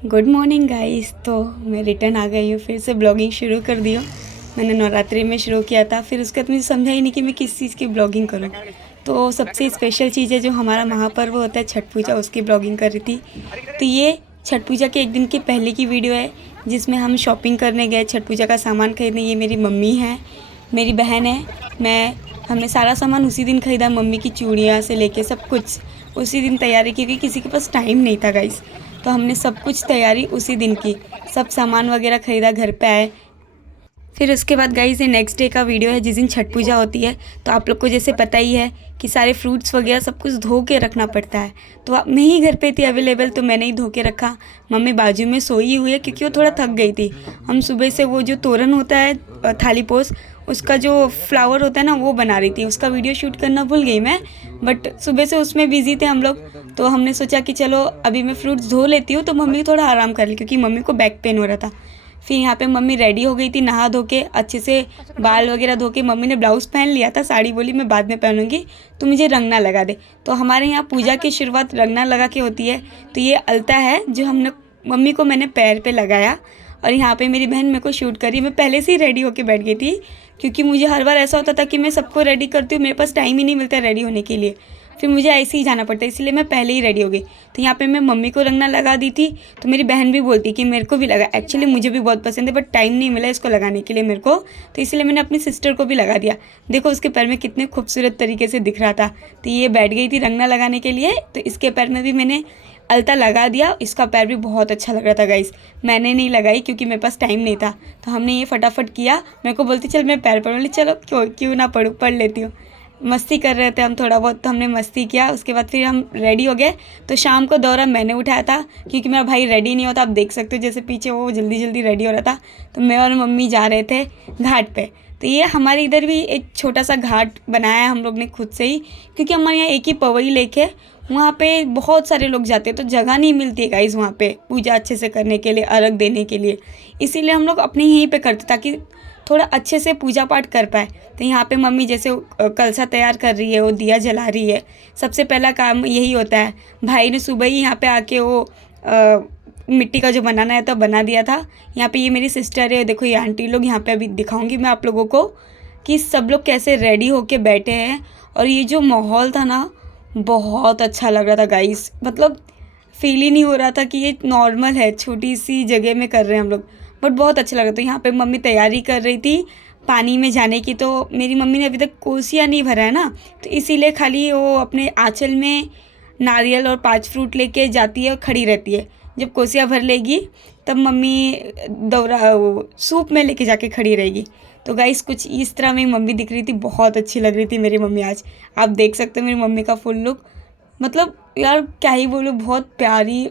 Good morning guys. तो मैं return आ गई हूँ, फिर से ब्लॉगिंग शुरू कर दी हूँ। मैंने नवरात्रि में शुरू किया था, फिर उसके बाद मुझे समझा ही नहीं कि मैं किस चीज़ की ब्लॉगिंग करूँ। तो सबसे स्पेशल चीज़ है जो हमारा महापर्व होता है छठ पूजा, उसकी ब्लॉगिंग कर रही थी। तो ये छठ पूजा के एक दिन के पहले की वीडियो है जिसमें हम शॉपिंग करने गए, छठ पूजा का सामान खरीदने। ये मेरी मम्मी है, मेरी बहन है, मैं। हमने सारा सामान उसी दिन ख़रीदा, मम्मी की चूड़ियाँ से लेके सब कुछ उसी दिन तैयारी की, क्योंकि किसी के पास टाइम नहीं था गाइस। तो हमने सब कुछ तैयारी उसी दिन की, सब सामान वगैरह ख़रीदा, घर पे आए। फिर उसके बाद गाइस ये नेक्स्ट डे का वीडियो है जिस दिन छठ पूजा होती है। तो आप लोग को जैसे पता ही है कि सारे फ्रूट्स वगैरह सब कुछ धो के रखना पड़ता है। तो मैं ही घर पे थी अवेलेबल, तो मैंने ही धो के रखा। मम्मी बाजू में सोई हुई है क्योंकि वो थोड़ा थक गई थी। हम सुबह से वो जो तोरण होता है थाली पोस, उसका जो फ्लावर होता है ना, वो बना रही थी। उसका वीडियो शूट करना भूल गई मैं, बट सुबह से उसमें बिजी थे हम लोग। तो हमने सोचा कि चलो अभी मैं फ्रूट्स धो लेती हूँ तो मम्मी थोड़ा आराम कर ली, क्योंकि मम्मी को बैक पेन हो रहा था। फिर यहाँ पे मम्मी रेडी हो गई थी, नहा धो के अच्छे से, बाल वगैरह धो के। मम्मी ने ब्लाउज़ पहन लिया था, साड़ी बोली मैं बाद में पहनूंगी, तो मुझे रंगना लगा दे। तो हमारे यहाँ पूजा की शुरुआत रंगना लगा के होती है। तो ये अलता है जो हमने, मम्मी को मैंने पैर पे लगाया, और यहाँ पे मेरी बहन मेरे को शूट करी। मैं पहले से ही रेडी होके बैठ गई थी, क्योंकि मुझे हर बार ऐसा होता था कि मैं सबको रेडी करती हूँ, मेरे पास टाइम ही नहीं मिलता रेडी होने के लिए। फिर मुझे ऐसे ही जाना पड़ता है, इसलिए मैं पहले ही रेडी हो गई। तो यहाँ पे मैं मम्मी को रंगना लगा दी थी। तो मेरी बहन भी बोलती कि मेरे को भी लगा, एक्चुअली मुझे भी बहुत पसंद है, बट टाइम नहीं मिला इसको लगाने के लिए मेरे को। तो इसलिए मैंने अपनी सिस्टर को भी लगा दिया। देखो उसके पैर में कितने खूबसूरत तरीके से दिख रहा था। तो ये बैठ गई थी रंगना लगाने के लिए, तो इसके पैर में भी मैंने अलता लगा दिया। इसका पैर भी बहुत अच्छा लग रहा था गाइस। मैंने नहीं लगाई क्योंकि मेरे पास टाइम नहीं था, तो हमने ये फटाफट किया। मेरे को बोलती चल मैं पैर पढ़, बोली चलो क्यों क्यों ना पढ़ूँ, पढ़ लेती हूँ। मस्ती कर रहे थे हम थोड़ा बहुत, तो हमने मस्ती किया। उसके बाद फिर हम रेडी हो गए। तो शाम को दौरा मैंने उठाया था, क्योंकि मेरा भाई रेडी नहीं होता। आप देख सकते हो जैसे पीछे वो जल्दी जल्दी रेडी हो रहा था। तो मैं और मम्मी जा रहे थे घाट पे। तो ये हमारे इधर भी एक छोटा सा घाट बनाया है हम लोग ने खुद से ही, क्योंकि हमारे यहाँ एक ही पवई लेक है। वहाँ पे बहुत सारे लोग जाते हैं, तो जगह नहीं मिलती है गाइस वहाँ पे पूजा अच्छे से करने के लिए, अर्घ देने के लिए। इसीलिए हम लोग अपने यहीं पे करते, ताकि थोड़ा अच्छे से पूजा पाठ कर पाए। तो यहाँ पे मम्मी जैसे कलसा तैयार कर रही है, वो दिया जला रही है। सबसे पहला काम यही होता है। भाई ने सुबह ही यहाँ पे आके वो मिट्टी का जो बनाना है तो बना दिया था। यहाँ पे ये मेरी सिस्टर है, देखो ये आंटी लोग। यहाँ पे अभी दिखाऊंगी मैं आप लोगों को कि सब लोग कैसे रेडी होके बैठे हैं। और ये जो माहौल था ना, बहुत अच्छा लग रहा था गाइस। मतलब फील ही नहीं हो रहा था कि ये नॉर्मल है, छोटी सी जगह में कर रहे हैं हम लोग, बट बहुत अच्छा लग रहा था। यहाँ पे मम्मी तैयारी कर रही थी पानी में जाने की। तो मेरी मम्मी ने अभी तक कोसिया नहीं भरा है ना, तो इसीलिए खाली वो अपने आंचल में नारियल और 5 फ्रूट लेके जाती है और खड़ी रहती है। जब कोसिया भर लेगी तब मम्मी दौरा सूप में लेके जाके खड़ी रहेगी। तो गाइस कुछ इस तरह मेरी मम्मी दिख रही थी, बहुत अच्छी लग रही थी मेरी मम्मी आज। आप देख सकते हो मेरी मम्मी का फुल लुक। मतलब यार क्या ही बोलूँ, बहुत प्यारी,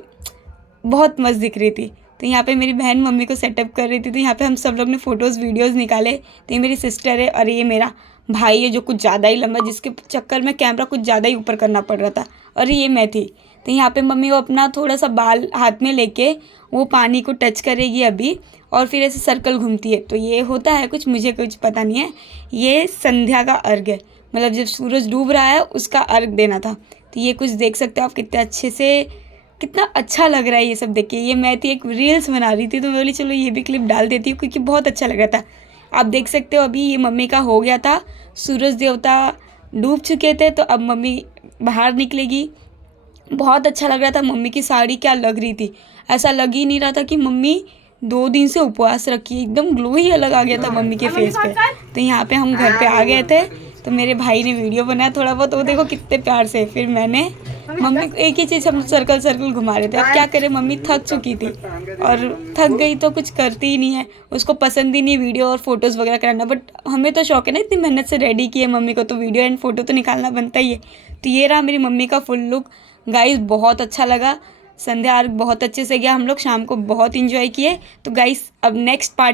बहुत मस्त दिख रही थी। तो यहाँ पे मेरी बहन मम्मी को सेटअप कर रही थी। तो यहाँ पे हम सब लोग ने फ़ोटोज़ वीडियोज़ निकाले। तो ये मेरी सिस्टर है, और ये मेरा भाई है जो कुछ ज़्यादा ही लंबा, जिसके चक्कर में कैमरा कुछ ज़्यादा ही ऊपर करना पड़ रहा था, और ये मैं थी। तो यहाँ पे मम्मी वो अपना थोड़ा सा बाल हाथ में लेके वो पानी को टच करेगी अभी, और फिर ऐसे सर्कल घूमती है। तो ये होता है कुछ, मुझे कुछ पता नहीं है। ये संध्या का अर्घ है, मतलब जब सूरज डूब रहा है उसका अर्घ देना था। तो ये कुछ देख सकते हो आप कितने अच्छे से, कितना अच्छा लग रहा है ये सब देख के। ये मैं थी एक रील्स बना रही थी, तो मैं बोली चलो ये भी क्लिप डाल देती हूँ, क्योंकि बहुत अच्छा लग रहा था। आप देख सकते हो अभी ये मम्मी का हो गया था, सूरज देवता डूब चुके थे। तो अब मम्मी बाहर निकलेगी। बहुत अच्छा लग रहा था। मम्मी की साड़ी क्या लग रही थी, ऐसा लग ही नहीं रहा था कि मम्मी 2 दिन से उपवास रखी है। एकदम ग्लो ही अलग आ गया था मम्मी के फेस पे। तो यहाँ पे हम घर पे आ गए थे। तो मेरे भाई ने वीडियो बनाया थोड़ा बहुत, वो देखो कितने प्यार से। फिर मैंने मम्मी को एक ही चीज़, हम सर्कल सर्कल घुमा रहे थे। अब क्या करें, मम्मी थक चुकी थी, और थक गई तो कुछ करती ही नहीं है। उसको पसंद ही नहीं वीडियो और फोटोज़ वगैरह कराना, बट हमें तो शौक है ना, इतनी मेहनत से रेडी की है मम्मी को, तो वीडियो एंड फोटो तो निकालना बनता ही है। तो ये रहा मेरी मम्मी का फुल लुक गाइस। बहुत अच्छा लगा। संध्या अर्घ बहुत अच्छे से गया, हम लोग शाम को बहुत इंजॉय किए। तो गाइस अब नेक्स्ट पार्ट